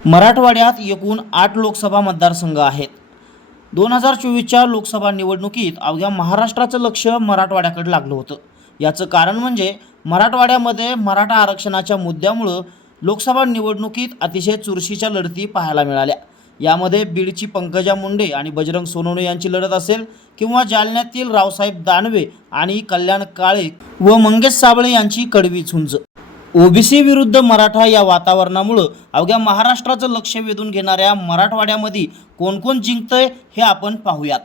मराठवाड्यात एकूण आठ लोकसभा मतदारसंघ आहेत. दोन हजार चोवीसच्या लोकसभा निवडणुकीत अवघ्या महाराष्ट्राचं लक्ष मराठवाड्याकडे लागलं होतं. याचं कारण म्हणजे मराठवाड्यामध्ये मराठा आरक्षणाच्या मुद्द्यामुळं लोकसभा निवडणुकीत अतिशय चुरशीच्या लढती पाहायला मिळाल्या. यामध्ये बीडची पंकजा मुंडे आणि बजरंग सोनवणे यांची लढत असेल किंवा जालन्यातील रावसाहेब दानवे आणि कल्याण काळे व मंगेश साबळे यांची कडवी झुंज. ओबीसी विरुद्ध मराठा या वातावरणामुळं अवघ्या महाराष्ट्राचं लक्ष वेधून घेणाऱ्या मराठवाड्यामध्ये कोण कोण जिंकतंय हे आपण पाहूयात.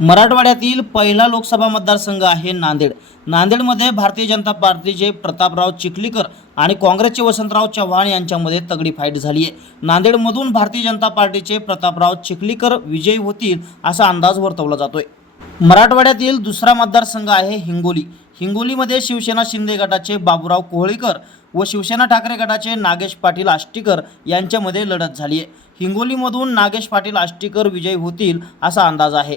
मराठवाड्यातील पहिला लोकसभा मतदारसंघ आहे नांदेड. नांदेडमध्ये भारतीय जनता पार्टीचे प्रतापराव चिखलीकर आणि काँग्रेसचे वसंतराव चव्हाण यांच्यामध्ये तगडी फाईट झाली आहे. नांदेडमधून भारतीय जनता पार्टीचे प्रतापराव चिखलीकर विजयी होतील असा अंदाज वर्तवला जातोय. मराठवाड्यातील दुसरा मतदारसंघ आहे हिंगोली. हिंगोलीमध्ये शिवसेना शिंदे गटाचे बाबूराव कोहळीकर व शिवसेना ठाकरे गटाचे नागेश पाटील आष्टीकर यांच्यामध्ये लढत झाली आहे. हिंगोलीमधून नागेश पाटील आष्टीकर विजयी होतील असा अंदाज आहे.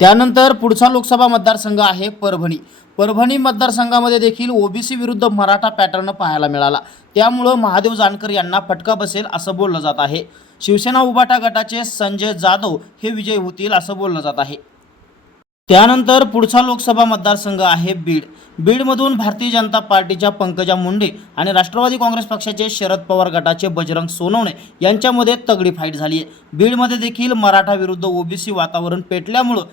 त्यानंतर पुढचा लोकसभा मतदारसंघ आहे परभणी. परभणी मतदारसंघामध्ये देखील ओबीसी विरुद्ध मराठा पॅटर्न पाहायला मिळाला. त्यामुळं महादेव जानकर यांना फटका बसेल असं बोललं जात आहे. शिवसेना उबाटा गटाचे संजय जाधव हे विजयी होतील असं बोललं जात आहे. त्यानंतर पुढचा लोकसभा मतदारसंघ आहे बीड. बीडमधून भारतीय जनता पार्टीच्या पंकजा मुंडे आणि राष्ट्रवादी काँग्रेस पक्षाचे शरद पवार गटाचे बजरंग सोनवणे यांच्यामध्ये तगडी फाईट झाली आहे. बीडमध्ये देखील मराठा विरुद्ध ओबीसी वातावरण पेटल्यामुळं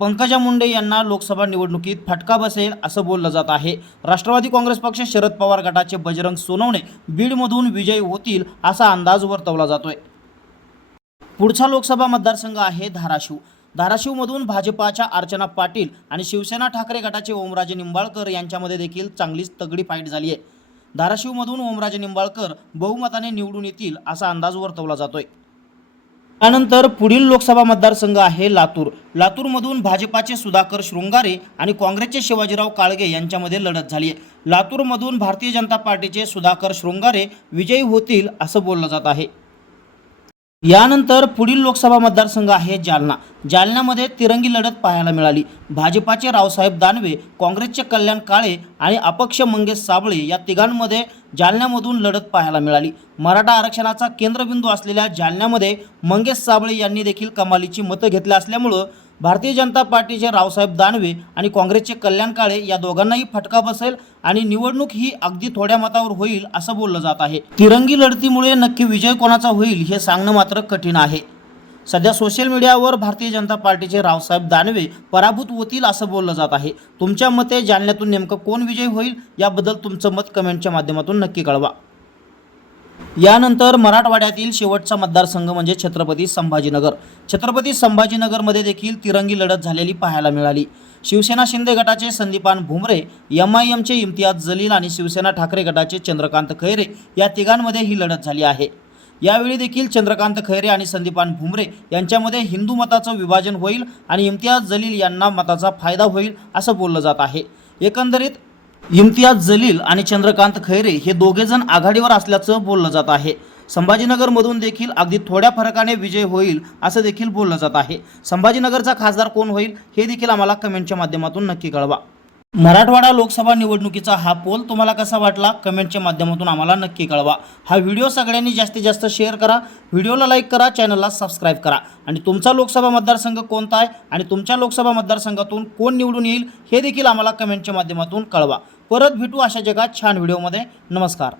पंकजा मुंडे यांना लोकसभा निवडणुकीत फटका बसेल असं बोललं जात आहे. राष्ट्रवादी काँग्रेस पक्ष शरद पवार गटाचे बजरंग सोनवणे बीडमधून विजयी होतील असा अंदाज वर्तवला जातोय. पुढचा लोकसभा मतदारसंघ आहे धाराशिव. धाराशिवमधून भाजपाच्या अर्चना पाटील आणि शिवसेना ठाकरे गटाचे ओमराजे निंबाळकर यांच्यामध्ये देखील चांगलीच तगडी फाईट झाली आहे. धाराशिवमधून ओमराजे निंबाळकर बहुमताने निवडून येतील असा अंदाज वर्तवला जातोय. त्यानंतर पुढील लोकसभा मतदारसंघ आहे लातूर. लातूरमधून भाजपाचे सुधाकर शृंगारे आणि काँग्रेसचे शिवाजीराव काळगे यांच्यामध्ये लढत झाली आहे. लातूरमधून भारतीय जनता पार्टीचे सुधाकर शृंगारे विजयी होतील असं बोललं जात आहे. यानंतर पुढील लोकसभा मतदारसंघ आहे जालना. जालन्यामध्ये तिरंगी लढत पाहायला मिळाली. भाजपाचे रावसाहेब दानवे काँग्रेसचे कल्याण काळे आणि अपक्ष मंगेश साबळे या तिघांमध्ये जालन्यामधून लढत पाहायला मिळाली. मराठा आरक्षणाचा केंद्रबिंदू असलेल्या जालन्यामध्ये मंगेश साबळे यांनी देखील कमालीची मतं घेतल्या असल्यामुळं भारतीय जनता पार्टीचे रावसाहेब दानवे आणि काँग्रेसचे कल्याण काळे या दोघांनाही फटका बसेल आणि निवडणूक ही अगदी थोड्या मतावर होईल असं बोललं जात आहे. तिरंगी लढतीमुळे नक्की विजय कोणाचा होईल हे सांगणं मात्र कठीण आहे. सध्या सोशल मीडियावर भारतीय जनता पार्टीचे रावसाहेब दानवे पराभूत होतील असं बोललं जात आहे. तुमच्या मते जालन्यातून नेमकं कोण विजय होईल? याबद्दल तुमचं मत कमेंटच्या माध्यमातून नक्की कळवा. यानंतर मराठवाड्यातील शेवटचा मतदारसंघ म्हणजे छत्रपती संभाजीनगर. छत्रपती संभाजीनगरमध्ये देखील तिरंगी लढत झालेली पाहायला मिळाली. शिवसेना शिंदे गटाचे संदीपान भुमरे एम आय एमचे इम्तियाज जलील आणि शिवसेना ठाकरे गटाचे चंद्रकांत खैरे या तिघांमध्ये ही लढत झाली आहे. यावेळी देखील चंद्रकांत खैरे आणि संदीपान भुमरे यांच्यामध्ये हिंदू मताचं विभाजन होईल आणि इम्तियाज जलील यांना मताचा फायदा होईल असं बोललं जात आहे. एकंदरीत इम्तियाज जलील आणि चंद्रकांत खैरे हे दोघेजण आघाडीवर असल्याचं बोललं जात आहे. संभाजीनगरमधून देखील अगदी थोड्या फरकाने विजय होईल असं देखील बोललं जात आहे. संभाजीनगरचा खासदार कोण होईल हे देखील आम्हाला कमेंटच्या माध्यमातून नक्की कळवा. मराठवाडा लोकसभा निवडणुकीचा हा पोल तुम्हाला कसा वाटला? कमेंटच्या माध्यमातून आम्हाला नक्की कळवा. हा व्हिडिओ सगळ्यांनी जास्तीत जास्त शेअर करा. व्हिडिओला लाईक करा चॅनलला सबस्क्राईब करा. आणि तुमचा लोकसभा मतदारसंघ कोणता आहे आणि तुमच्या लोकसभा मतदारसंघातून कोण निवडून येईल हे देखील आम्हाला कमेंटच्या माध्यमातून कळवा. परत भेटू अशा जगात छान व्हिडिओमध्ये. नमस्कार.